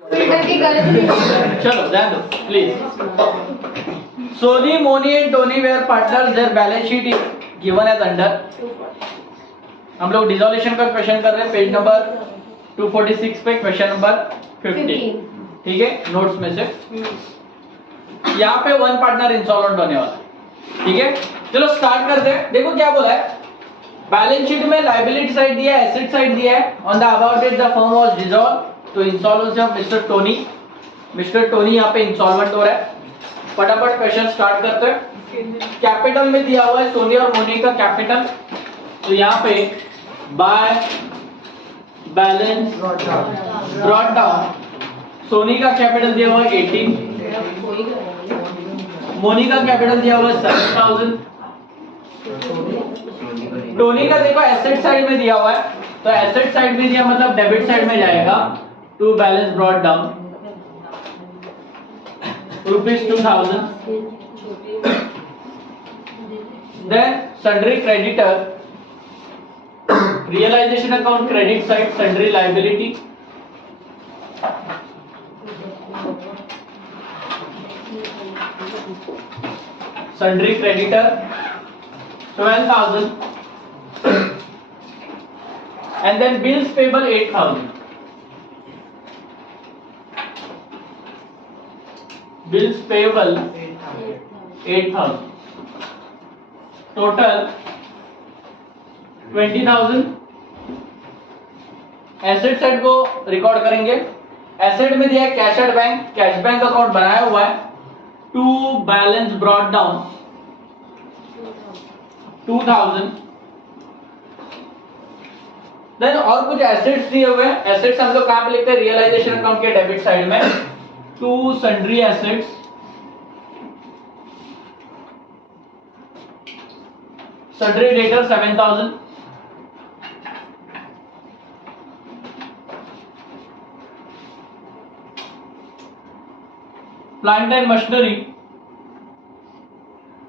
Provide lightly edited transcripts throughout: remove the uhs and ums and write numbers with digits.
चलो ध्यान दो please. Soni, Moni and Tony were partners, their balance sheet is given as under. हम लोग डिसोल्यूशन का क्वेश्चन कर रहे हैं, पेज नंबर 246 पे, क्वेश्चन नंबर 15। ठीक है, नोट्स में से यहाँ पे वन पार्टनर इंसॉल्वेंट होने वाला है। ठीक है, चलो स्टार्ट करते हैं। देखो क्या बोला है, बैलेंस शीट में लायबिलिटी साइड दिया है, एसेट साइड दिया है। On the about date the firm was dissolve, तो insolvency of mister Tony. Mister Tony यहाँ पे इंसॉल्वेंट हो रहा है। फटाफट क्वेश्चन स्टार्ट करते हैं। कैपिटल में दिया हुआ है सोनी और मोनी का कैपिटल, तो यहाँ पे by balance brought down Soni का कैपिटल दिया हुआ है 18, मोनी का कैपिटल दिया हुआ है 7000। टोनी का देखो एसेट साइड में दिया हुआ है, तो एसेट साइड में दिया मतलब डेबिट साइड में जाएगा। To balance brought down ₹2000। Then sundry creditor, realisation account credit side, sundry liability. Sundry creditor 12,000 and then bills payable 8,000. Bills payable 8,000. Total 20,000. Asset side को रिकॉर्ड करेंगे। एसेट में दिया है cash at bank, cash bank account बनाया हुआ है। To balance brought down 2,000। Then और कुछ एसेट्स दिए हुए हैं। एसेट्स हम लोग कहां पे लिखते हैं, रियलाइजेशन अकाउंट के डेबिट साइड में। To sundry assets, sundry debtor 7,000। Plant and machinery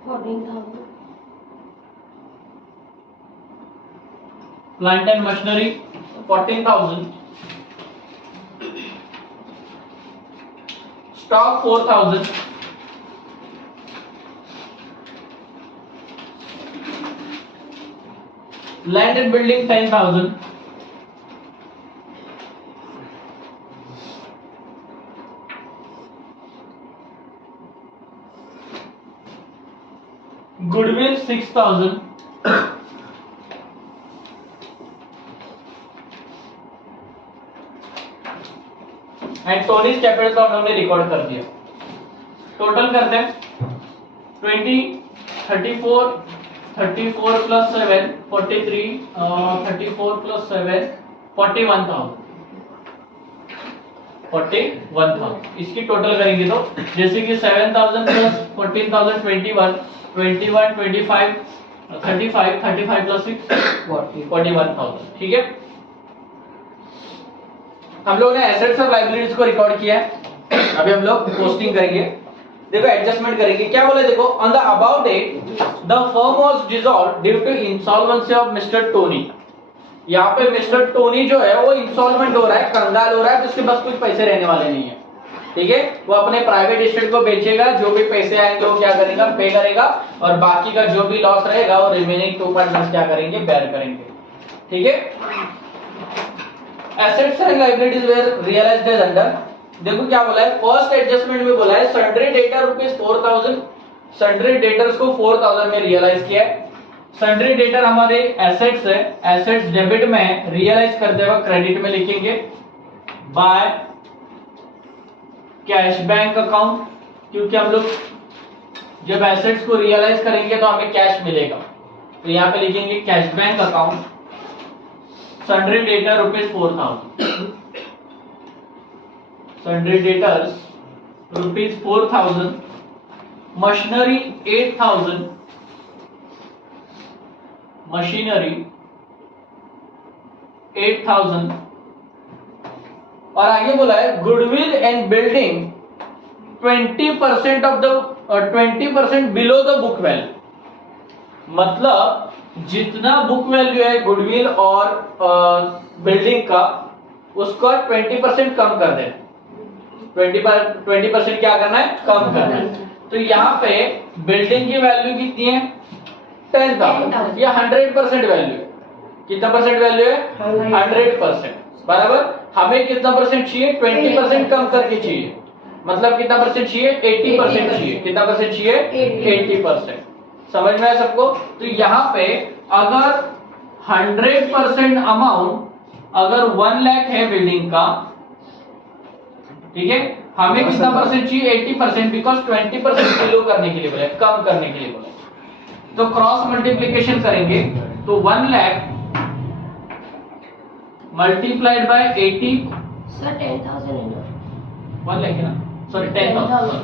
14,000। Plant and machinery 14,000। Stock 4,000। Land and building 10,000। Goodwill 6,000। And Tony's capital तो हम लोगों ने रिकॉर्ड कर दिया। टोटल करते हैं 20, 34, 34 प्लस 7 43, 34 प्लस 7 41,000। 41,000 इसकी टोटल करेंगे तो जैसे कि 7,000 प्लस 14,000 21, 21, 25, 35, 35 प्लस 6 41,000। ठीक है, हम लोगों ने एसेट्स और लायबिलिटीज को रिकॉर्ड किया है। अभी हम लोग पोस्टिंग करेंगे। देखो एडजस्टमेंट करेंगे। क्या बोला देखो, on the about date the firm was dissolved due to insolvency of mister Tony. यहाँ पे मिस्टर टोनी जो है वो इंसॉल्वेंट हो रहा है, कंगाल हो रहा है, तो उसके पास कुछ पैसे रहने वाले नहीं है। ठीक है, वो अपने प्राइवेट एस्टेट को बेचेगा, जो भी पैसे आएंगे वो क्या करेगा, पे करेगा, और बाकी का जो भी लॉस रहेगा वो रिमेनिंग 2 पार्टनर्स क्या करेंगे, बेयर करेंगे। ठीक है, assets and liabilities were realised as under. देखो क्या बोला है, फर्स्ट एडजस्टमेंट में बोला है सन्ड्री डेटर ₹4,000। सन्ड्री डेटर्स को 4,000 में रियलाइज किया है। सन्ड्री डेटर हमारे एसेट्स है, एसेट्स डेबिट में है, रियलाइज करते वक्त क्रेडिट में लिखेंगे बाय कैश बैंक अकाउंट, क्योंकि हम लोग जब एसेट्स को रियलाइज करेंगे तो हमें कैश मिलेगा, तो यहाँ पे लिखेंगे cash bank account. Sundry debtor ₹4,000। Sundry debtors ₹4,000। Machinery 8,000। Machinery 8,000। और आगे बोला है goodwill and building 20% of the 20% below the book value. मतलब जितना बुक वैल्यू है गुडविल और बिल्डिंग का, उसका 20% कम कर देना। 20% क्या करना है, कम करना है। तो यहाँ पे बिल्डिंग की वैल्यू कितनी है, 10,000, या 100% वैल्यू है। कितना परसेंट वैल्यू है, 100%, बराबर। हमें कितना परसेंट चाहिए, 20% कम करके चाहिए, मतलब कितना परसेंट चाहिए, 80% चाहिए। कितना परसेंट चाहिए, 80%। समझ में आया सबको। तो यहाँ पे अगर 100% अमाउंट अगर 1 लाख है बिल्डिंग का, ठीक है, हमें कितना परसेंट चाहिए, 80%, बिकॉज 20% बिलो करने के लिए बोले, कम करने के लिए बोले। तो क्रॉस मल्टीप्लीकेशन करेंगे तो 1 लाख मल्टीप्लाइड बाय 80, सर 10,000 है ना, 1 लाख है ना, sorry 10,000,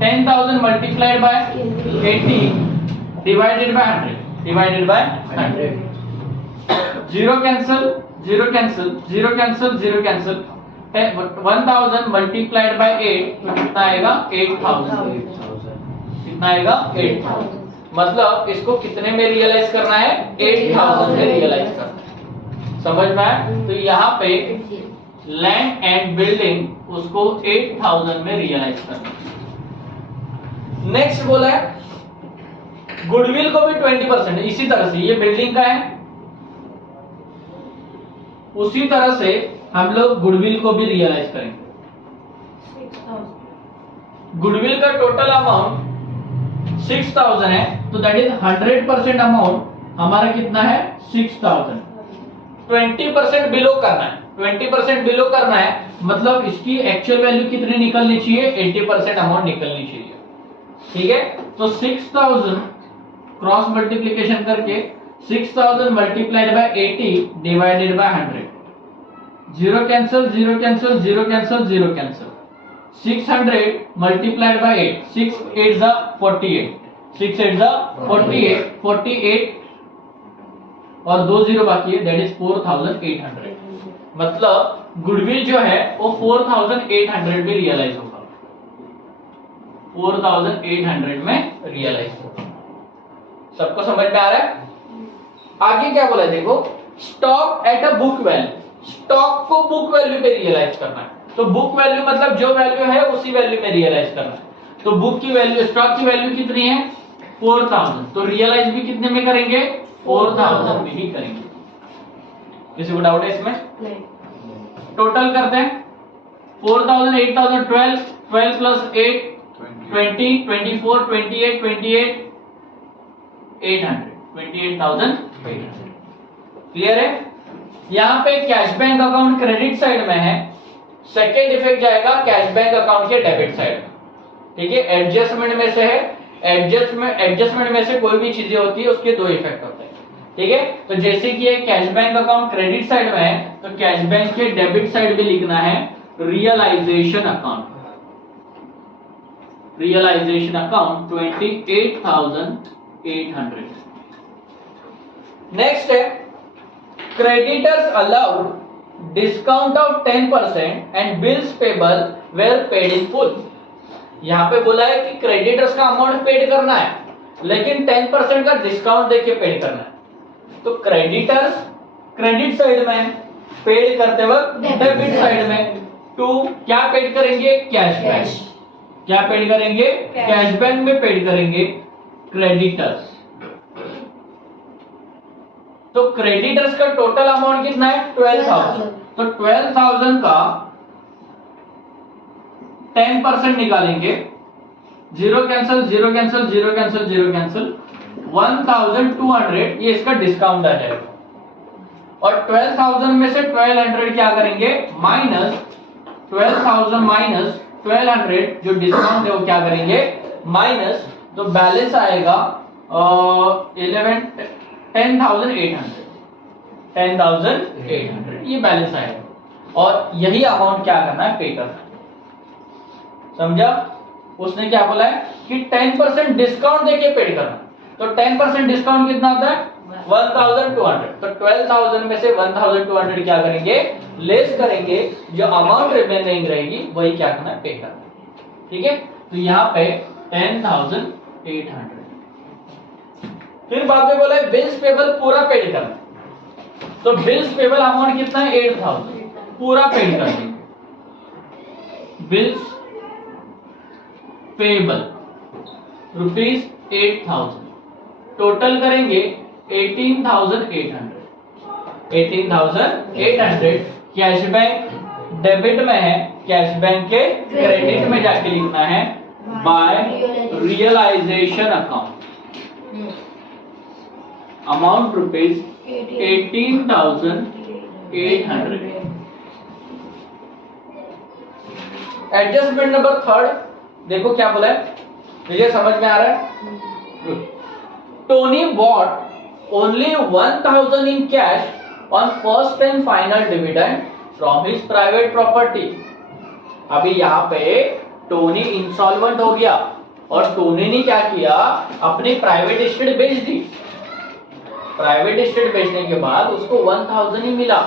10,000 multiplied by 80 divided by 100, divided by 100। Zero cancel, zero cancel, zero cancel, zero cancel. 1000 multiplied by 8 तो कितना आएगा, 8000। कितना आएगा, 8000। मतलब इसको कितने में रियलाइज करना है, 8000 में रियलाइज करना है। समझ में आया। तो यहाँ पे लैंड एंड बिल्डिंग उसको 8000 में रियलाइज करना है। नेक्स्ट बोला है गुडविल को भी 20%, इसी तरह से ये बिल्डिंग का है, उसी तरह से हम लोग गुडविल को भी रियलाइज करेंगे। 6,000। गुडविल का टोटल अमाउंट 6000 है, तो दैट इज 100% अमाउंट हमारा कितना है, 6000। 20% बिलो करना है, 20% बिलो करना है, मतलब इसकी एक्चुअल वैल्यू कितनी निकलनी चाहिए, 80% अमाउंट निकलनी चाहिए। ठीक है, तो 6000 क्रॉस मल्टीप्लीकेशन करके 6000 multiplied by 80 divided by 100, zero cancel, zero cancel, zero cancel, zero cancel. 600 multiplied by 8, 6 8 जा 48, 6 8 जा 48, 48 और 2 जीरो बाकी है, दैट इज 4800। मतलब गुडविल जो है वो 4800 में रियलाइज होगा, 4800 में रियलाइज होगा। सबको समझ में आ रहा है। आगे क्या बोला है देखो, stock at a book value, stock को बुक वैल्यू पे रियलाइज करना है। तो बुक वैल्यू मतलब जो वैल्यू है उसी वैल्यू में रियलाइज करना है। तो बुक की वैल्यू, स्टॉक की वैल्यू कितनी है, 4000, तो रियलाइज भी कितने में करेंगे, 4000 में ही करेंगे। किसी को डाउट है इसमें? नहीं। टोटल करते हैं 4000, 8000, 12, 12 प्लस 8 20, 24, 28, 28, 800, 28,800। क्लियर है। यहाँ पे cash bank account credit side में है, सेकेंड इफेक्ट जाएगा कैश बैंक अकाउंट के डेबिट साइड में। ठीक है, एडजस्टमेंट में से है, एडजस्टमेंट में से कोई भी चीजें होती है उसके दो इफेक्ट होते हैं। ठीक है, तो जैसे कि ये cash bank account credit side में है, तो कैश बैंक के डेबिट साइड भी लिखना है realisation account, realisation account 28,800। Next है creditors allowed discount of 10% and bills payable were paid in full. यहां पे बोला है कि क्रेडिटर्स का अमाउंट पेड करना है, लेकिन 10% का डिस्काउंट देके पेड करना है। तो क्रेडिटर्स क्रेडिट साइड में, पेड करते वक्त डेबिट साइड में। टू क्या पेड करेंगे, कैश बैंक। क्या पेड करेंगे, कैश बैंक में पेड करेंगे क्रेडिटर्स। तो क्रेडिटर्स का टोटल अमाउंट कितना है, 12,000। तो 12,000 का 10% निकालेंगे, zero cancel, zero cancel, zero cancel, zero cancel, 1200, ये इसका डिस्काउंट आ जाएगा। और 12,000 में से 1200 क्या करेंगे, माइनस 12,000 माइनस 1200 जो डिस्काउंट है वो क्या करेंगे, माइनस, तो बैलेंस आएगा 10,800, ये बैलेंस आएगा। और यही अमाउंट क्या करना है, पे करना है। समझा। उसने क्या बोला है कि 10% डिस्काउंट देके पेड करना। तो 10% डिस्काउंट कितना होता है, 1,200। तो 12,000 में से 1,200 क्या करेंगे, लेस करेंगे, जो अमाउंट रिमेनिंग रहेगी वही क्या करना है, पे करना है। ठीक है, तो यहाँ पे 10,800। फिर बाद में बोला है बिल्स पेबल पूरा पेड करना। तो बिल्स पेबल अमाउंट कितना है, 8,000, पूरा पेड कर देंगे। बिल्स पेबल ₹8,000, टोटल करेंगे 18,800 कैश बैंक डेबिट में है, कैश बैंक के क्रेडिट में जाके लिखना है by realisation account amount ₹18,800। Adjustment number 3 देखो क्या बोला है, मुझे समझ में आ रहा है। Tony bought only 1,000 in cash on first and final dividend from his private property. अभी यहाँ पे टोनी इंसॉल्वेंट हो गया और टोनी ने क्या किया, अपनी प्राइवेट एस्टेट बेच दी। प्राइवेट एस्टेट बेचने के बाद उसको 1,000 ही मिला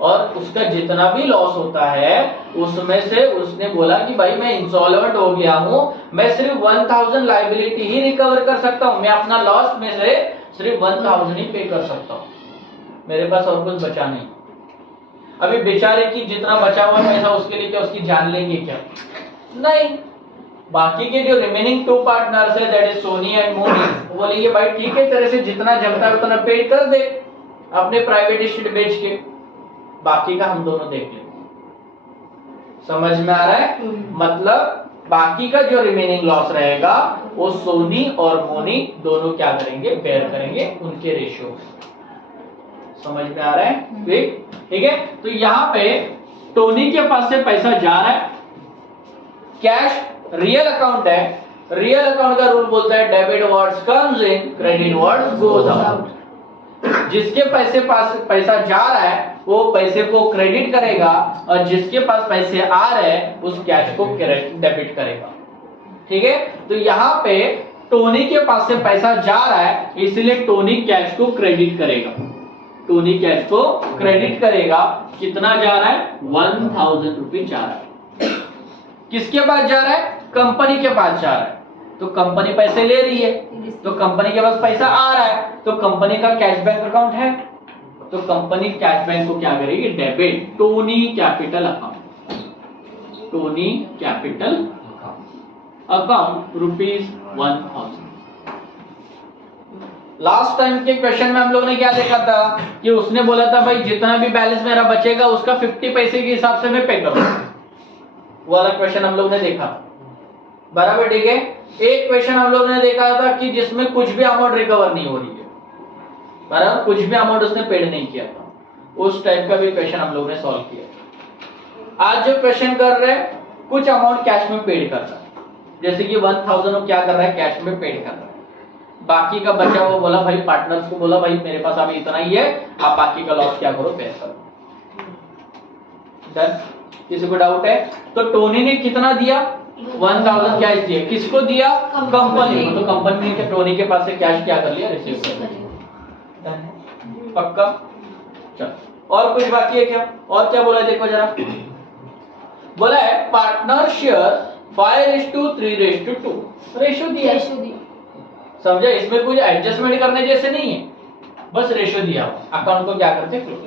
और उसका जितना भी लॉस होता है उसमें से उसने बोला कि भाई मैं इंसॉल्वेंट हो गया हूं, मैं सिर्फ 1,000 लायबिलिटी ही रिकवर कर सकता हूं, मैं अपना लॉस में से सिर्फ 1,000 ही पे कर सकता हूं, मेरे पास और कुछ बचा नहीं। अभी बेचारे की जितना बचा हुआ पैसा उसके लिए क्या उसकी जान लेंगे क्या? नहीं। बाकी के जो रिमेनिंग 2 पार्टनर्स है that is Soni and Moni, वो बोलेंगे भाई ठीक है तेरे से जितना जमता है उतना पे कर दे अपने प्राइवेट एस्टेट बेच के, बाकी का हम दोनों देख लेंगे। समझ में आ रहा है? मतलब बाकी का जो रिमेनिंग लॉस रहेगा वो सोनी और मोनी दोनों क्या करेंगे, बेयर करेंगे उनके रेशियो में। समझ में आ रहा है? ठीक है। तो यहाँ पे टोनी के पास से पैसा जा रहा है, कैश रियल अकाउंट है, रियल अकाउंट का रूल बोलता है debit what's comes in, credit what's goes out. जिसके पैसा जा रहा है वो पैसे को क्रेडिट करेगा और जिसके पास पैसे आ रहे हैं उस कैश को डेबिट करेगा। ठीक है। तो यहाँ पे टोनी के पास से पैसा जा रहा है इसलिए टोनी कैश को क्रेडिट करेगा, टोनी कैश को क्रेडिट करेगा। कितना जा रहा है? 1,000 रुपए जा रहा है। किसके पास जा रहा है? कंपनी के पास जा रहा है, तो कंपनी पैसे ले रही है, तो कंपनी के पास पैसा आ रहा है, तो कंपनी का कैश बैंक अकाउंट है, तो कंपनी कैश बैंक को क्या करेगी? Debit Tony capital account, Tony capital account ₹1,000। Last time के क्वेश्चन में हम लोग ने क्या देखा था कि उसने बोला था भाई जितना भी बैलेंस मेरा बचेगा उसका 50 पैसे के हिसाब से मैं पे करूंगा, वो वाला क्वेश्चन हम लोग ने देखा। बराबर ठीक है। एक क्वेश्चन हम लोग ने देखा था कि जिसमें कुछ भी अमाउंट रिकवर नहीं हो रही है, बराबर कुछ भी अमाउंट उसने पेड नहीं किया था, उस टाइप का भी क्वेश्चन हम लोग ने सॉल्व किया। आज जो क्वेश्चन कर रहे हैं कुछ अमाउंट कैश में पेड कर रहा है, जैसे कि 1,000 वो क्या कर रहा है? कैश में पेड कर रहा है। बाकी का बचा वो बोला भाई पार्टनर्स को बोला भाई मेरे पास अभी इतना ही है, आप बाकी का लॉस क्या करो, पे करो। डन। किसी को डाउट है? तो टोनी ने कितना दिया? 1,000 कैश दिया। किसको दिया? कंपनी को। तो कंपनी ने टोनी के पास से कैश क्या कर लिया? रिसीव कर लिया। पक्का? चल और कुछ बाकी है क्या? और क्या बोला है देखो जरा। बोला है पार्टनर शेयर 5:3:2 रेशियो दिया। समझा? इसमें कुछ एडजस्टमेंट करने जैसे नहीं है, बस रेशियो दिया। अकाउंट को क्या करते? क्लोज।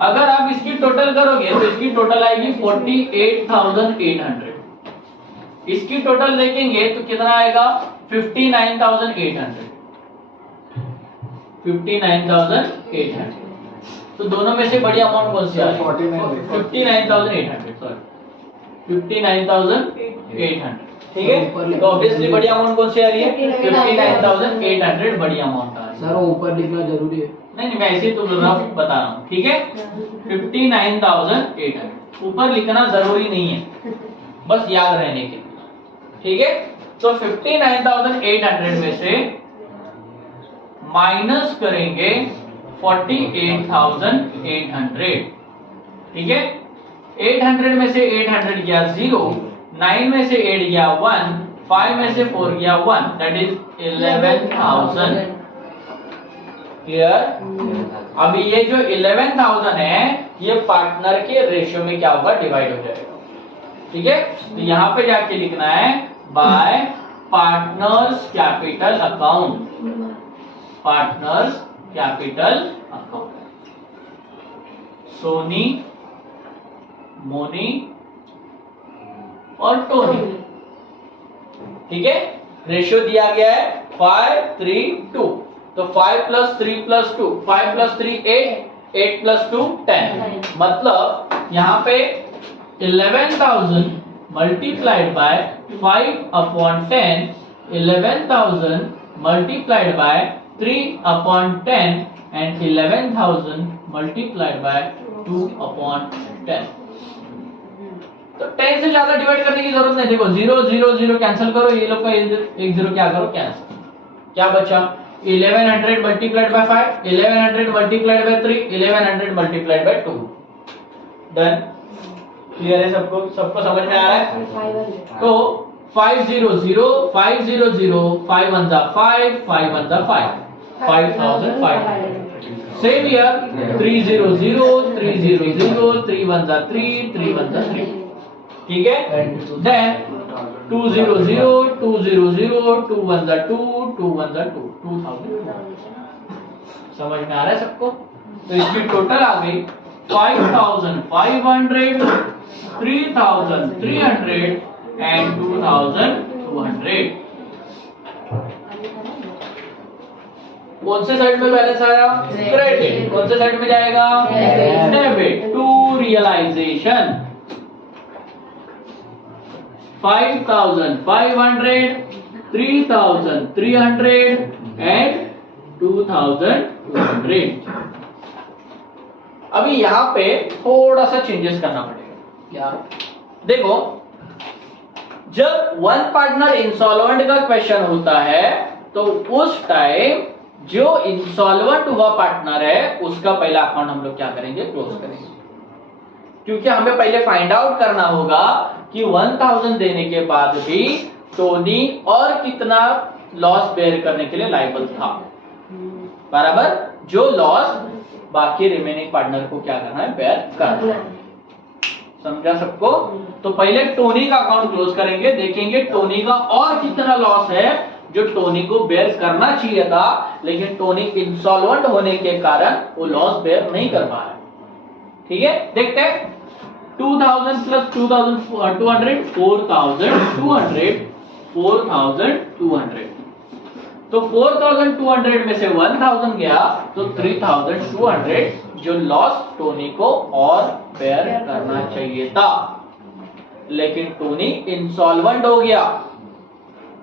अगर आप इसकी टोटल करोगे तो इसकी टोटल आएगी 48,800। इसकी टोटल देखेंगे तो कितना आएगा? 59,800। 59,800। तो दोनों में से बड़ी अमाउंट कौन सी आ रही है? 59,800 सॉरी 59,800। ठीक है। तो ऑब्वियसली बड़ी अमाउंट कौन सी आ रही है? 59,800 बड़ी अमाउंट आ रही है। सर ऊपर लिखना जरूरी है? नहीं मैं ऐसे ही तो रफ बता रहा हूँ। ठीक है। 59,800 ऊपर लिखना जरूरी नहीं है, बस याद रहने के लिए। ठीक है। तो 59,800 में से माइनस करेंगे 48,800। ठीक है। 800 में से 800 गया 0, 9 में से 8 गया 1, 5 में से 4 गया 1, दैट इज 11,000। क्लियर? अभी ये जो 11,000 है ये पार्टनर के रेशियो में क्या होगा? डिवाइड हो जाएगा। ठीक है। तो यहां पे जाके लिखना है by partners capital account, partners capital account. Soni, Moni और टोनी। ठीक है, रेशियो दिया गया है 5, 3, 2। तो 5 + 3 + 2, 5 + 3 8, 8 + 2 10। मतलब यहाँ पे 11,000 multiplied by 5/10, 11,000 multiplied by 3/10 and 11,000 multiplied by 2/10। तो 10 से ज्यादा डिवाइड करने की जरूरत नहीं। देखो 0 0 0 कैंसिल करो, ये लोग का एक 0 क्या करो कैंसिल। क्या बचा? 1100 multiplied by 5, 1100 multiplied by 3, 1100 multiplied by 2। Done. Clear है सबको? सबको समझ में आ रहा है? 500। तो 500 500 5 1 जा 5, 5 1 जा 5, 5,500। सेम ईयर 300 300 3 1 जा 3, 3 1 जा 3। ठीक है, देन 200 200 2 1 जा 2, 2 1 जा 2, 2000। समझ में आ रहा है सबको? तो इसकी टोटल आ गई 5,500, 3,300 and 2,200। कौन से साइड में बैलेंस आया? क्रेडिट। कौन से साइड में जाएगा? डेबिट। To realisation 5,500, 3,300 and 2,200। अभी यहाँ पे थोड़ा सा चेंजेस करना पड़ेगा। क्या? देखो, जब वन पार्टनर इंसॉल्वेंट का क्वेश्चन होता है तो उस टाइम जो इंसॉल्वेंट हुआ पार्टनर है उसका पहला अकाउंट हम लोग क्या करेंगे? क्लोज करेंगे। क्योंकि हमें पहले फाइंड आउट करना होगा कि 1000 देने के बाद भी टोनी और कितना लॉस बेयर करने के लिए लायबल था। बराबर, जो लॉस बाकी रिमेनिंग पार्टनर को क्या करना है? बेयर करना है। समझा सबको? तो पहले टोनी का अकाउंट क्लोज करेंगे, देखेंगे टोनी का और कितना लॉस है जो टोनी को बेयर करना चाहिए था, लेकिन टोनी इंसॉल्वेंट होने के कारण वो लॉस बेयर नहीं कर पा रहा। ठीक है, देखते हैं। 2000 + 2,200 4,200, 4,200। तो 4,200 में से 1000 गया तो 3,200 जो लॉस टोनी को और बेयर करना चाहिए था, लेकिन टोनी इंसॉल्वेंट हो गया।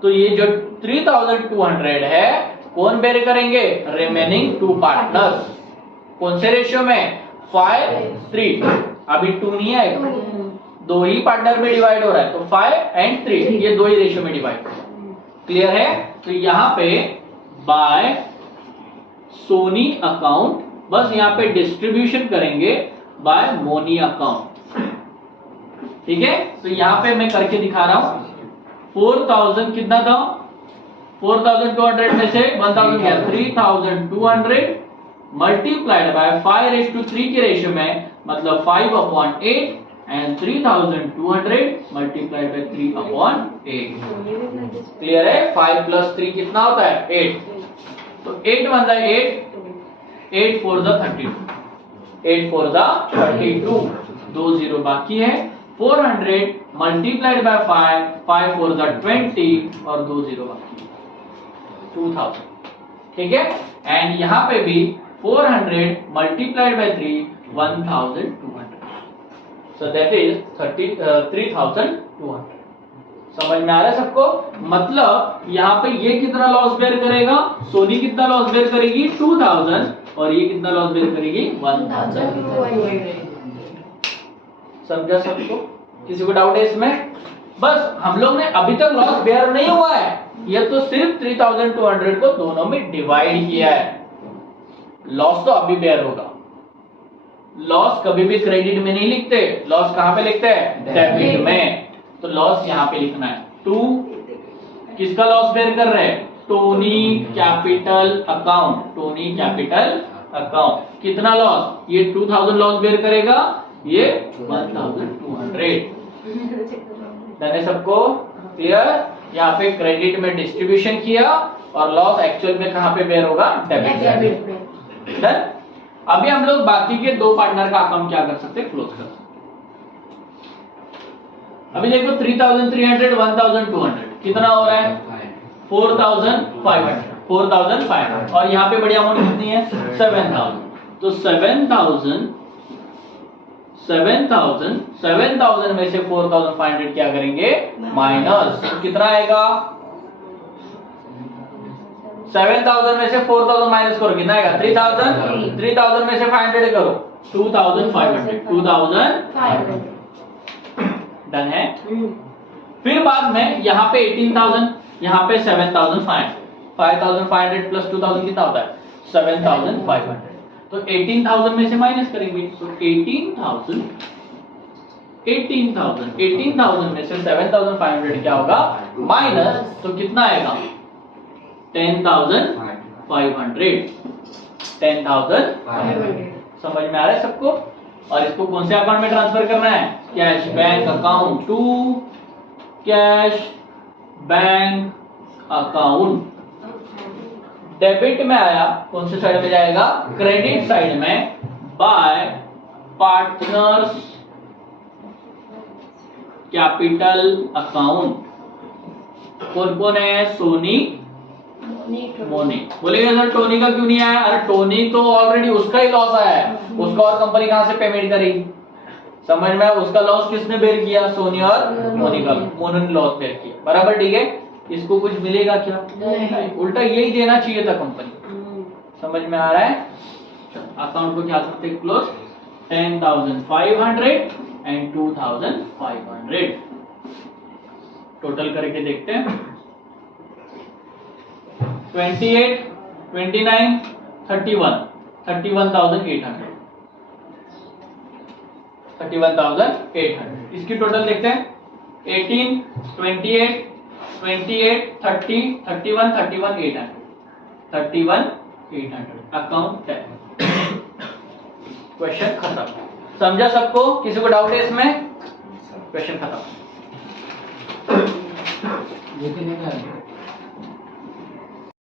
तो ये जो 3,200 है कौन बेयर करेंगे? Remaining to partners. कौन से रेशियो में? 5, 3। अभी 2 नहीं आएगा, 2 ही पार्टनर में डिवाइड हो रहा है, तो 5 और 3 ये 2 ही रेशियो में डिवाइड। क्लियर है? तो यहाँ पे बाय सोनी अकाउंट, बस यहाँ पे डिस्ट्रीब्यूशन करेंगे बाय मोनी अकाउंट। ठीक है, तो यहाँ पे मैं करके दिखा रहा हूं। 4,000 कितना था? 4,200 में से 1000 गया, 3,200 मल्टीप्लाइड बाय 5:3 के रेशियो में, मतलब 5/8 एंड 3,200 मल्टीप्लाइड बाय 3/8। क्लियर है? 5 + 3 कितना होता है? 8। तो 8 1 जा 8, 8 4 जा 32, 8 4 जा 32, 2 0 बाकी है। 400 मल्टीप्लाइड बाय 5, 5 4 जा 20 और 2 0 बाकी, 2000। ठीक है, एंड यहाँ पे भी 400 multiplied by 3, 1,200। So that is 3,200। समझ में आ रहा है सबको? मतलब यहाँ पे ये कितना लॉस बेयर करेगा? सोनी कितना लॉस बेयर करेगी? 2000, और ये कितना लॉस बेयर करेगी? 1,200। समझा सबको? किसी को डाउट है इसमें? बस हम लोग ने अभी तक लॉस बेयर नहीं हुआ है, ये तो सिर्फ 3,200 को दोनों में डिवाइड किया है। लॉस तो अभी बेयर होगा। लॉस कभी भी क्रेडिट में नहीं लिखते, लॉस कहां पे लिखते हैं? डेबिट में। तो लॉस यहां पे लिखना है। 2 किसका लॉस बेयर कर रहे हैं? Tony capital account. Tony capital account कितना लॉस? ये 2000 लॉस बेयर करेगा, ये 1,200। डन है सबको? क्लियर? यहाँ पे क्रेडिट में डिस्ट्रीब्यूशन किया और लॉस एक्चुअल में कहां पे बेयर होगा? डेबिट में। डन? अभी हम लोग बाकी के दो पार्टनर का अकाउंट क्या कर सकते हैं, क्लोज कर सकते हैं। अभी देखो 3300 1200 कितना हो रहा है 4500 और यहाँ पे बड़ी अमाउंट कितनी है 7000। तो 7000 में से 4500 क्या करेंगे माइनस, तो कितना आएगा 7000 में से 4000 माइनस करो कितना आएगा 3000। 3000 में से 500 करो 2500 डन है। फिर बाद में यहाँ पे 18000, यहाँ पे 7500 प्लस 2000 कितना होता है 7500। तो 18000 में से माइनस करेंगे तो 18000 में से 7500 क्या होगा माइनस, तो कितना आएगा 10500। समझ में आ रहा है सबको। और इसको कौन से अकाउंट में ट्रांसफर करना है, cash bank account to cash bank account. Debit में आया, कौन से साइड में जाएगा क्रेडिट साइड में, बाय पार्टनर्स कैपिटल अकाउंट। कौन कौन है सोनी मोनी। बोलेगा सर टोनी का क्यों नहीं आया, अरे टोनी तो ऑलरेडी उसका ही लॉस आया है, उसका और कंपनी कहां से पेमेंट करेगी। समझ में, उसका लॉस किसने बेयर किया, सोनी और मोनी का, मोनी ने लॉस बेयर किया, बराबर ठीक है। इसको कुछ मिलेगा क्या, उल्टा यही देना चाहिए था कंपनी। समझ में आ रहा है। अकाउंट को क्या करते हैं क्लोज, 10500 एंड 2500 टोटल करके देखते हैं। 28 29 31 31800 इसकी टोटल देखते हैं। 18 28 28 30 31 800 अकाउंट है। क्वेश्चन खत्म। समझा सबको, किसी को डाउट है इसमें, क्वेश्चन खत्म।